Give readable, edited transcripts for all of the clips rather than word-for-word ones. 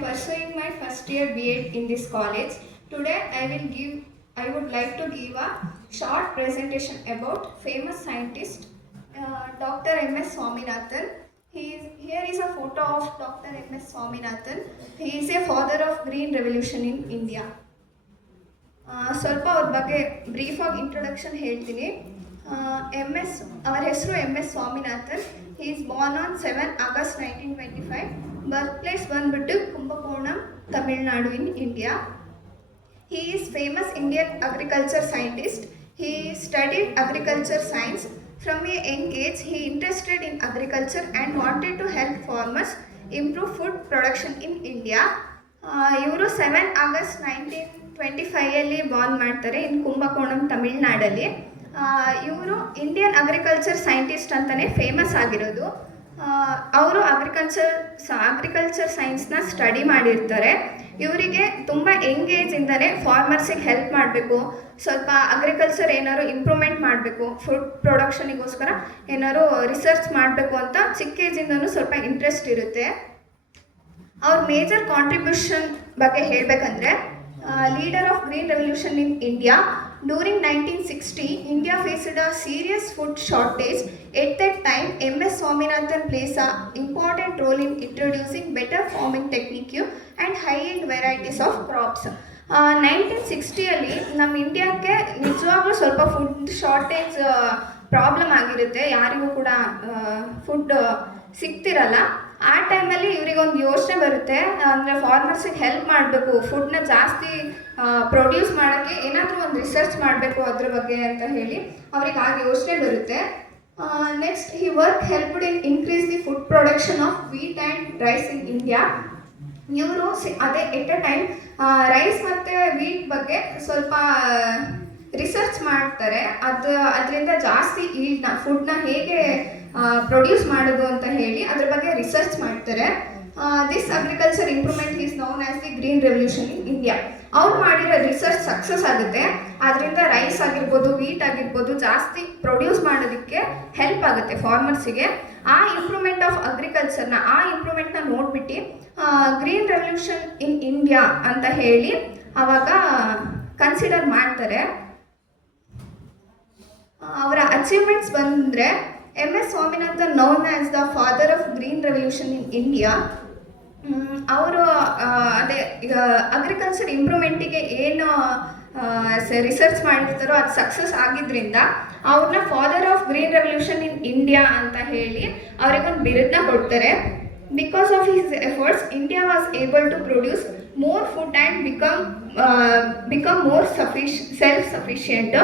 am pursuing my first year B.Ed in this college. Today I would like to give a short presentation about famous scientist Dr. M.S. Swaminathan. Here is a photo of Dr. M.S. Swaminathan. He is a father of Green Revolution in India. ಸ್ವಲ್ಪ ಅವ್ರ ಬಗ್ಗೆ ಬ್ರೀಫಾಗಿ introduction ಹೇಳ್ತೀನಿ. ಅವರ ಹೆಸರು MS Swaminathan. He is born on 7 August 1925. Birth place ಬಂದ್ಬಿಟ್ಟು Kumbakonam, Tamil Nadu in India. He is famous Indian agriculture scientist. He studied agriculture science. From a young age, he interested in agriculture and wanted to help farmers improve food production in India. ಇವರು 7 August 1925 Born ಮಾಡ್ತಾರೆ ಇನ್ ಕುಂಭಕೋಣಂ, ತಮಿಳ್ನಾಡಲ್ಲಿ. ಇವರು Indian agriculture scientist ಅಂತಲೇ famous ಆಗಿರೋದು. ಅವರು agriculture ಸೈನ್ಸ್ನ study ಮಾಡಿರ್ತಾರೆ. ಇವರಿಗೆ ತುಂಬ Young ಏಜಿಂದಲೇ ಫಾರ್ಮರ್ಸಿಗೆ help ಮಾಡಬೇಕು, ಸ್ವಲ್ಪ ಅಗ್ರಿಕಲ್ಚರ್ ಏನಾದ್ರು ಇಂಪ್ರೂವ್ಮೆಂಟ್ ಮಾಡಬೇಕು, ಫುಡ್ ಪ್ರೊಡಕ್ಷನಿಗೋಸ್ಕರ ಏನಾದ್ರು ರಿಸರ್ಚ್ ಮಾಡಬೇಕು ಅಂತ ಚಿಕ್ಕ ಏಜಿಂದನೂ ಸ್ವಲ್ಪ ಇಂಟ್ರೆಸ್ಟ್ ಇರುತ್ತೆ. ಅವ್ರ ಮೇಜರ್ ಕಾಂಟ್ರಿಬ್ಯೂಷನ್ ಬಗ್ಗೆ ಹೇಳಬೇಕಂದ್ರೆ, leader of green revolution in India. During 1960, India faced a serious food shortage. At that time, MS Swaminathan plays an important role in introducing better farming technique and high-yield varieties of crops. 1960 ನಮ್ಮ ಇಂಡಿಯಾಕ್ಕೆ ನಿಜವಾಗ್ಲೂ ಸ್ವಲ್ಪ food shortage problem ಆಗಿರುತ್ತೆ. ಯಾರಿಗೂ ಕೂಡ food ಸಿಗ್ತಿರಲ್ಲ. ಆ ಟೈಮಲ್ಲಿ ಇವರಿಗೊಂದು ಯೋಚನೆ ಬರುತ್ತೆ, ಅಂದರೆ ಫಾರ್ಮರ್ಸಿಗೆ ಹೆಲ್ಪ್ ಮಾಡಬೇಕು, ಫುಡ್ನ ಜಾಸ್ತಿ ಪ್ರೊಡ್ಯೂಸ್ ಮಾಡೋಕ್ಕೆ ಏನಾದರೂ ಒಂದು ರಿಸರ್ಚ್ ಮಾಡಬೇಕು ಅದ್ರ ಬಗ್ಗೆ ಅಂತ ಹೇಳಿ ಅವ್ರಿಗೆ ಆಗ ಯೋಚನೆ ಬರುತ್ತೆ. Next he work helped in increase the food production of wheat and rice in India. ಇವರು ಅದೇ ಎಟ್ ಅ ಟೈಮ್ ರೈಸ್ ಮತ್ತು ವೀಟ್ ಬಗ್ಗೆ ಸ್ವಲ್ಪ ರಿಸರ್ಚ್ ಮಾಡ್ತಾರೆ. ಅದರಿಂದ ಜಾಸ್ತಿ ಫುಡ್ನ ಹೇಗೆ ಪ್ರೊಡ್ಯೂಸ್ ಮಾಡೋದು ಅಂತ ಹೇಳಿ ಅದ್ರ ಬಗ್ಗೆ ರಿಸರ್ಚ್ ಮಾಡ್ತಾರೆ. This agriculture improvement is known as the green revolution in India. ಅವ್ರು ಮಾಡಿರೋ ರಿಸರ್ಚ್ ಸಕ್ಸಸ್ ಆಗುತ್ತೆ. ಅದರಿಂದ ರೈಸ್ ಆಗಿರ್ಬೋದು, ವೀಟ್ ಆಗಿರ್ಬೋದು ಜಾಸ್ತಿ ಪ್ರೊಡ್ಯೂಸ್ ಮಾಡೋದಕ್ಕೆ ಹೆಲ್ಪ್ ಆಗುತ್ತೆ ಫಾರ್ಮರ್ಸಿಗೆ. ಆ ಇಂಪ್ರೂವ್ಮೆಂಟ್ ಆಫ್ ಅಗ್ರಿಕಲ್ಚರ್ನ, ಆ ಇಂಪ್ರೂವ್ಮೆಂಟ್ನ ನೋಡ್ಬಿಟ್ಟು ಗ್ರೀನ್ ರೆವಲ್ಯೂಷನ್ ಇನ್ ಇಂಡಿಯಾ ಅಂತ ಹೇಳಿ ಆವಾಗ ಕನ್ಸಿಡರ್ ಮಾಡ್ತಾರೆ. ಅವರ ಅಚೀವ್ಮೆಂಟ್ಸ್ ಬಂದರೆ, MS Swaminathan known as the father of green revolution in India. ಅವರು ಅದೇ ಈಗ ಅಗ್ರಿಕಲ್ಚರ್ ಇಂಪ್ರೂವ್ಮೆಂಟಿಗೆ ಏನು ರಿಸರ್ಚ್ ಮಾಡಿರ್ತಾರೋ ಅದು ಸಕ್ಸಸ್ ಆಗಿದ್ದರಿಂದ ಅವ್ರನ್ನ father of green revolution in India ಅಂತ ಹೇಳಿ ಅವರಿಗೊಂದು ಬಿರುದನ್ನ ಕೊಡ್ತಾರೆ. Because of his efforts, India was able to produce more food and become more self sufficient.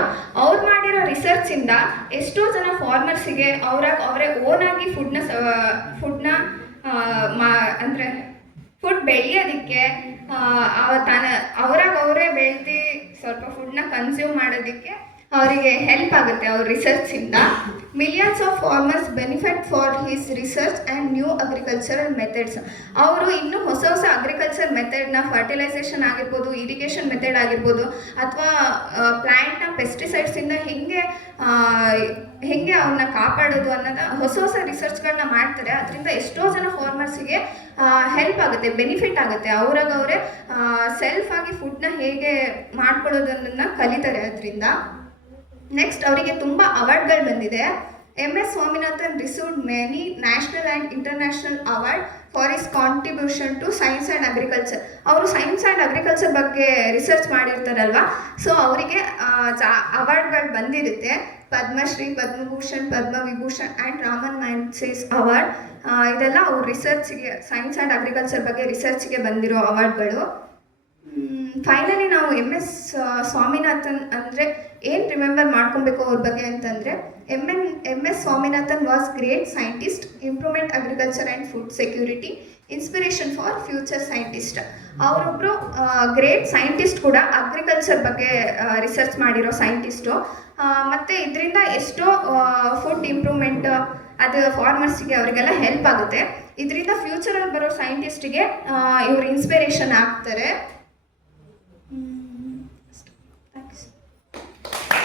ಅವ್ರು ಮಾಡಿರೋ ರಿಸರ್ಚಿಂದ ಎಷ್ಟೋ ಜನ ಫಾರ್ಮರ್ಸಿಗೆ ಅವರೇ ಓನಾಗಿ ಫುಡ್ನ ಅಂದರೆ ಫುಡ್ ಬೆಳೆಯೋದಕ್ಕೆ ಅವರೇ ಬೆಳೆದು ಸ್ವಲ್ಪ ಫುಡ್ನ ಕನ್ಸ್ಯೂಮ್ ಮಾಡೋದಕ್ಕೆ ಅವರಿಗೆ ಹೆಲ್ಪ್ ಆಗುತ್ತೆ ಅವ್ರ ರಿಸರ್ಚಿಂದ. Millions of farmers benefit for his research and new agricultural methods. ಅವರು ಇನ್ನೂ ಹೊಸ ಅಗ್ರಿಕಲ್ಚರ್ ಮೆಥಡ್ನ, ಫರ್ಟಿಲೈಸೇಷನ್ ಆಗಿರ್ಬೋದು, ಇರಿಗೇಷನ್ ಮೆಥಡ್ ಆಗಿರ್ಬೋದು, ಅಥವಾ ಪ್ಲ್ಯಾಂಟ್ನ ಪೆಸ್ಟಿಸೈಡ್ಸಿಂದ ಹೆಂಗೆ ಅವನ್ನ ಕಾಪಾಡೋದು ಅನ್ನೋದು ಹೊಸ ರಿಸರ್ಚ್ಗಳನ್ನ ಮಾಡ್ತಾರೆ. ಅದರಿಂದ ಎಷ್ಟೋ ಜನ ಫಾರ್ಮರ್ಸಿಗೆ ಹೆಲ್ಪ್ ಆಗುತ್ತೆ, ಬೆನಿಫಿಟ್ ಆಗುತ್ತೆ. ಅವರೇ ಸೆಲ್ಫಾಗಿ ಫುಡ್ನ ಹೇಗೆ ಮಾಡ್ಕೊಳ್ಳೋದನ್ನು ಕಲಿತಾರೆ ಅದರಿಂದ. ನೆಕ್ಸ್ಟ್ ಅವರಿಗೆ ತುಂಬ ಅವಾರ್ಡ್ಗಳು ಬಂದಿದೆ. MS Swaminathan received many national and international award for his contribution to science and agriculture. ಅವರು ಸೈನ್ಸ್ ಆ್ಯಂಡ್ ಅಗ್ರಿಕಲ್ಚರ್ ಬಗ್ಗೆ ರಿಸರ್ಚ್ ಮಾಡಿರ್ತಾರಲ್ವ, ಸೊ ಅವರಿಗೆ ಅವಾರ್ಡ್ಗಳು ಬಂದಿರುತ್ತೆ. Padma Shri, Padma Bhushan, Padma Vibhushan and Raman Magsaysay award. ಇದೆಲ್ಲ ಅವ್ರ ರಿಸರ್ಚ್ಗೆ, ಸೈನ್ಸ್ ಆ್ಯಂಡ್ ಅಗ್ರಿಕಲ್ಚರ್ ಬಗ್ಗೆ ರಿಸರ್ಚ್ಗೆ ಬಂದಿರೋ ಅವಾರ್ಡ್ಗಳು. ಫೈನಲಿ ನಾವು MS ಸ್ವಾಮಿನಾಥನ್ ಅಂದರೆ ಏನು ರಿಮೆಂಬರ್ ಮಾಡ್ಕೊಬೇಕು ಅವ್ರ ಬಗ್ಗೆ ಅಂತಂದರೆ, MS Swaminathan was great scientist, improvement agriculture and food security, inspiration for future scientist. ಅವರೊಬ್ಬರು ಗ್ರೇಟ್ ಸೈಂಟಿಸ್ಟ್ ಕೂಡ, ಅಗ್ರಿಕಲ್ಚರ್ ಬಗ್ಗೆ ರಿಸರ್ಚ್ ಮಾಡಿರೋ ಸೈಂಟಿಸ್ಟು. ಮತ್ತು ಇದರಿಂದ ಎಷ್ಟೋ ಫುಡ್ ಇಂಪ್ರೂವ್ಮೆಂಟ್ ಅದು ಫಾರ್ಮರ್ಸಿಗೆ ಅವರಿಗೆಲ್ಲ ಹೆಲ್ಪ್ ಆಗುತ್ತೆ. ಇದರಿಂದ ಫ್ಯೂಚರಲ್ಲಿ ಬರೋ ಸೈಂಟಿಸ್ಟಿಗೆ ಇವರು ಇನ್ಸ್ಪಿರೇಷನ್ ಆಗ್ತಾರೆ.